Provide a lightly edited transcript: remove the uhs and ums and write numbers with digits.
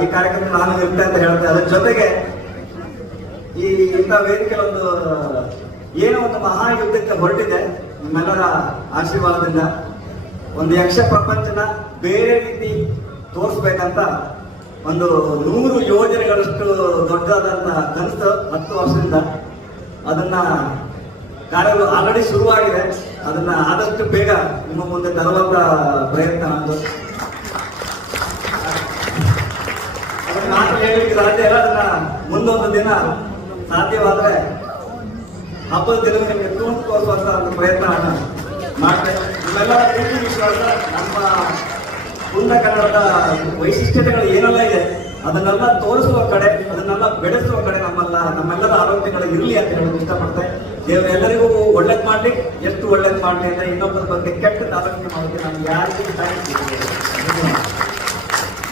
ಈ ಕಾರ್ಯಕ್ರಮ ನಾನು ಇರ್ತೇನೆ ಅಂತ ಹೇಳ್ತೇನೆ. ಅದ್ರ ಜೊತೆಗೆ ಈ ಇಂಥ ವೇದಿಕೆ ಒಂದು ಏನೋ ಒಂದು ಮಹಾಯುದ್ಧಕ್ಕೆ ಹೊರಟಿದೆ. ನಿಮ್ಮೆಲ್ಲರ ಆಶೀರ್ವಾದದಿಂದ ಒಂದು ಯಕ್ಷ ಪ್ರಪಂಚನ ಬೇರೆ ರೀತಿ ತೋರಿಸ್ಬೇಕಂತ ಒಂದು 100 ಯೋಜನೆಗಳಷ್ಟು ದೊಡ್ಡದಾದಂತ ಕನಸು 10 ವರ್ಷದಿಂದ ಅದನ್ನ ಕಾರ್ಯಗಳು ಆಲ್ರೆಡಿ ಶುರುವಾಗಿದೆ. ಅದನ್ನ ಆದಷ್ಟು ಬೇಗ ನಿಮ್ಮ ಮುಂದೆ ತರುವಂತ ಪ್ರಯತ್ನ ನಂದು. ಅದನ್ನ ಮಾತ್ರ ಹೇಳಲಿಕ್ಕೆ ಸಾಧ್ಯ ಇಲ್ಲ. ಅದನ್ನ ಮುಂದೊಂದು ದಿನ ಸಾಧ್ಯವಾದ್ರೆ ಹಬ್ಬದ ದಿನಗಳಿಗೆ ತೋರಿಸುವಂತ ಒಂದು ಪ್ರಯತ್ನ ಮಾಡ್ತೇವೆ. ನಿಮ್ಮೆಲ್ಲರ ಪ್ರೀತಿ ವಿಶ್ವಾಸ, ನಮ್ಮ ಕುಂದ ಕನ್ನಡದ ವೈಶಿಷ್ಟ್ಯತೆಗಳು ಏನೆಲ್ಲ ಇದೆ ಅದನ್ನೆಲ್ಲ ತೋರಿಸುವ ಕಡೆ, ಅದನ್ನೆಲ್ಲ ಬೆಳೆಸುವ ಕಡೆ ನಮ್ಮೆಲ್ಲರ ಆರೋಗ್ಯಗಳು ಇರಲಿ ಅಂತ ಹೇಳೋದು ಇಷ್ಟಪಡ್ತೇನೆ. ದೇವರು ಎಲ್ಲರಿಗೂ ಒಳ್ಳೇದು ಮಾಡ್ಲಿ, ಎಷ್ಟು ಒಳ್ಳೇದು ಮಾಡ್ಲಿ ಅಂದ್ರೆ ಇನ್ನೊಬ್ಬರ ಬಗ್ಗೆ ಕೆಟ್ಟದ ಆಲೋಚನೆ ಮಾಡೋದು ನಾನು ಯಾರಿಗೂ